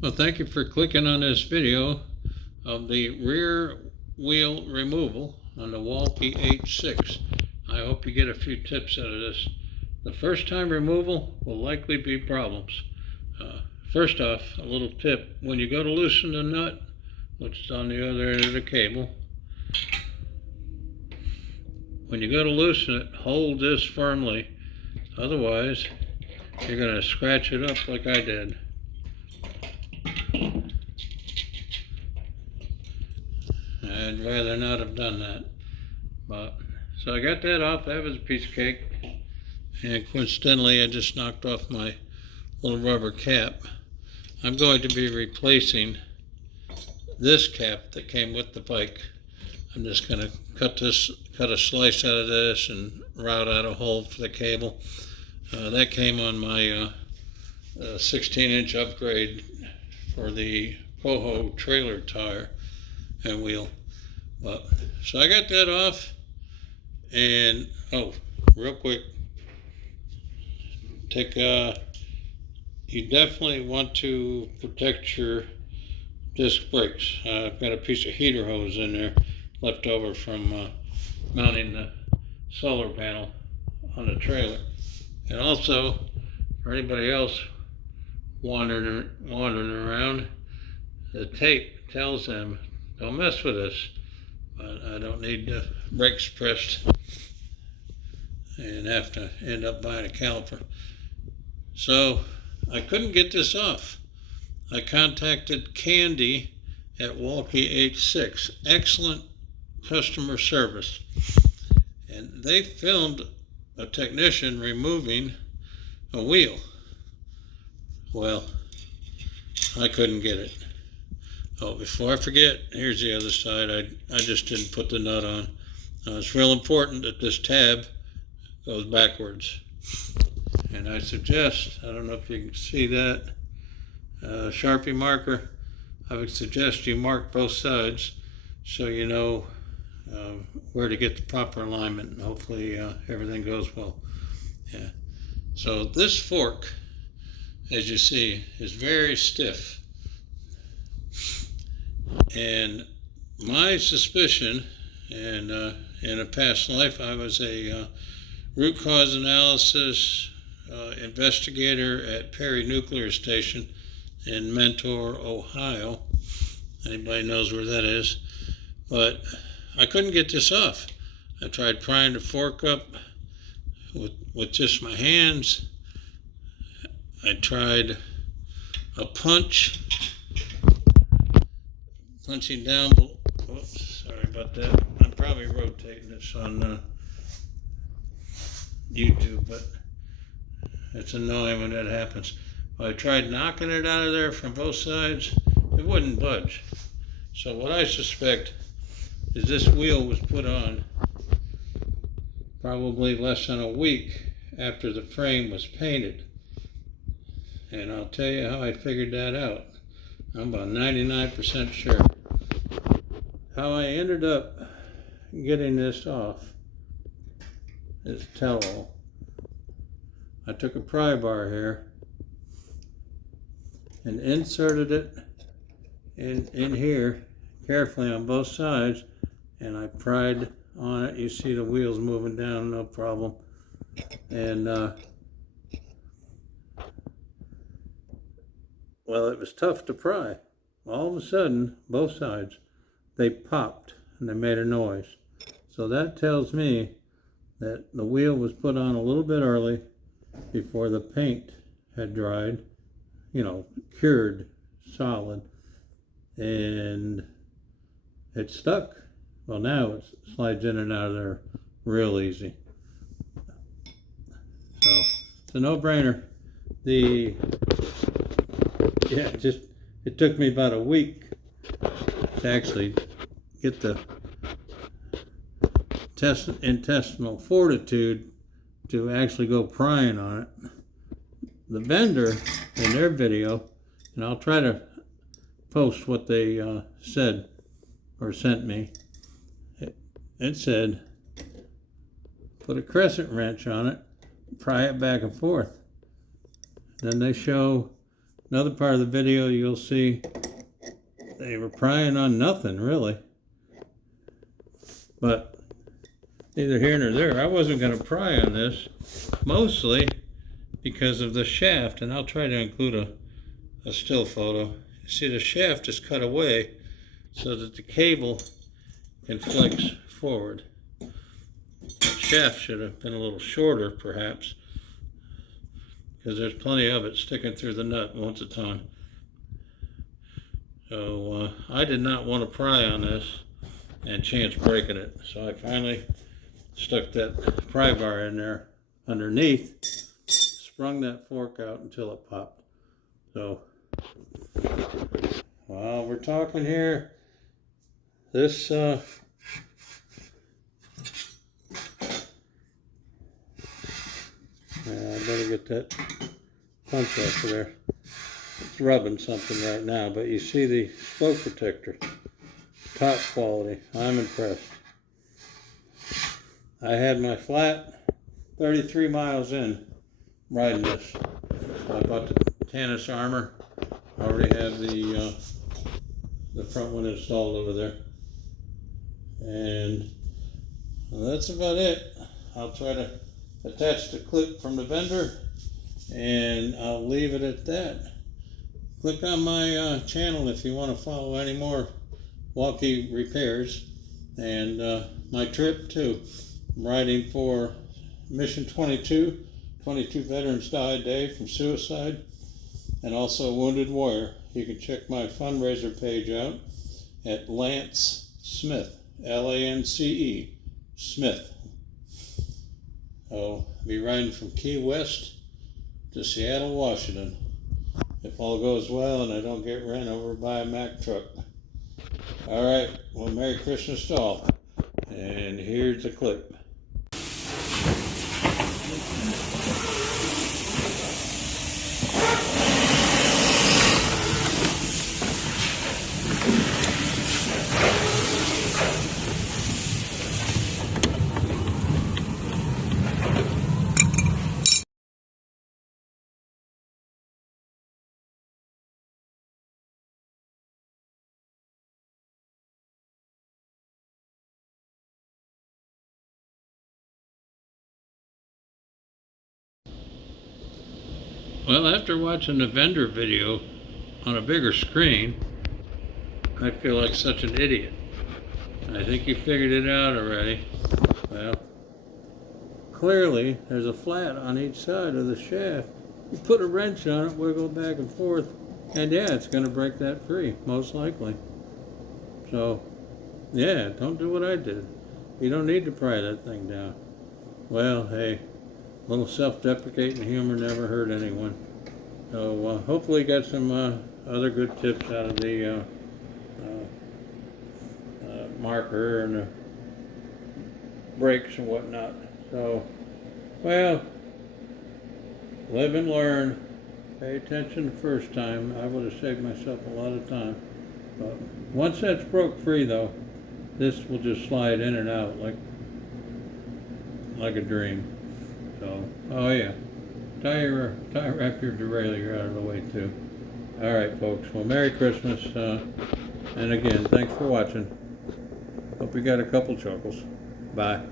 Well, thank you for clicking on this video of the rear wheel removal on the Wallke H6. I hope you get a few tips out of this. The first time removal will likely be problems. First off, a little tip. When you go to loosen the nut, which is on the other end of the cable, when you go to loosen it, hold this firmly. Otherwise, you're going to scratch it up like I did. I'd rather not have done that. So I got that off. That was a piece of cake. And coincidentally, I just knocked off my little rubber cap. I'm going to be replacing this cap that came with the bike. I'm just going to cut a slice out of this and route out a hole for the cable. That came on my 16-inch upgrade for the Coho trailer tire and wheel. So I got that off, and real quick, you definitely want to protect your disc brakes. I've got a piece of heater hose in there left over from mounting the solar panel on the trailer. And also, for anybody else wandering around, the tape tells them, don't mess with this. But I don't need the brakes pressed and have to end up buying a caliper. So I couldn't get this off. I contacted Candy at Wallke H6. Excellent customer service. And they filmed a technician removing a wheel. Well, I couldn't get it. Oh, before I forget, here's the other side. I just didn't put the nut on. It's real important that this tab goes backwards. And I suggest, I don't know if you can see that, Sharpie marker, I would suggest you mark both sides so you know where to get the proper alignment, and hopefully everything goes well. Yeah. So this fork, as you see, is very stiff. And my suspicion, and in a past life I was a root cause analysis investigator at Perry Nuclear Station in Mentor, Ohio. Anybody knows where that is? But I couldn't get this off. I tried prying the fork up with just my hands. I tried a punching down. Oops, sorry about that. I'm probably rotating this on YouTube, but it's annoying when that happens. I tried knocking it out of there from both sides. It wouldn't budge. So what I suspect is this wheel was put on probably less than a week after the frame was painted. And I'll tell you how I figured that out. I'm about 99% sure. How I ended up getting this off is tell-all. I took a pry bar here and inserted it in here carefully on both sides, and I pried on it. You see the wheels moving down, no problem. And well, it was tough to pry. All of a sudden, both sides, they popped and they made a noise. So that tells me that the wheel was put on a little bit early before the paint had dried, cured solid, and it stuck. Well, now it slides in and out of there real easy. So it's a no-brainer. It took me about a week to actually get the intestinal fortitude to actually go prying on it. The vendor in their video, and I'll try to post what they said or sent me, it said put a crescent wrench on it, pry it back and forth. Then they show another part of the video, you'll see they were prying on nothing, really. But neither here nor there. I wasn't going to pry on this, mostly because of the shaft, and I'll try to include a still photo. You see, the shaft is cut away so that the cable can flex forward. The shaft should have been a little shorter, perhaps, because there's plenty of it sticking through the nut once a time. So I did not want to pry on this and chance breaking it, so I finally stuck that pry bar in there underneath, sprung that fork out until it popped. So while we're talking here, this I better get that punch off of there. It's rubbing something right now, but you see the spoke protector, top quality. I'm impressed. I had my flat 33 miles in riding this. I bought the Tannis armor. I already have the front one installed over there, and that's about it. I'll try to attach the clip from the vendor, and I'll leave it at that. Click on my channel if you want to follow any more Wallke repairs, and my trip too. I'm riding for Mission 22. 22 veterans died day from suicide, and also Wounded Warrior. You can check my fundraiser page out at Lance Smith, Lance Smith. I'll be riding from Key West to Seattle, Washington, if all goes well and I don't get ran over by a Mack truck. All right, well, Merry Christmas to all, and here's the clip. Well, after watching the vendor video on a bigger screen, I feel like such an idiot. I think you figured it out already. Well, clearly there's a flat on each side of the shaft. You put a wrench on it, wiggle it back and forth, and yeah, it's going to break that free, most likely. So, yeah, don't do what I did. You don't need to pry that thing down. Well, hey, a little self-deprecating humor never hurt anyone. So hopefully you got some other good tips out of the marker and the brakes and whatnot. So, well, live and learn. Pay attention the first time. I would have saved myself a lot of time. But once that's broke free, though, this will just slide in and out like a dream. So, oh yeah, wrap your derailleur out of the way too. All right, folks. Well, Merry Christmas, and again, thanks for watching. Hope you got a couple chuckles. Bye.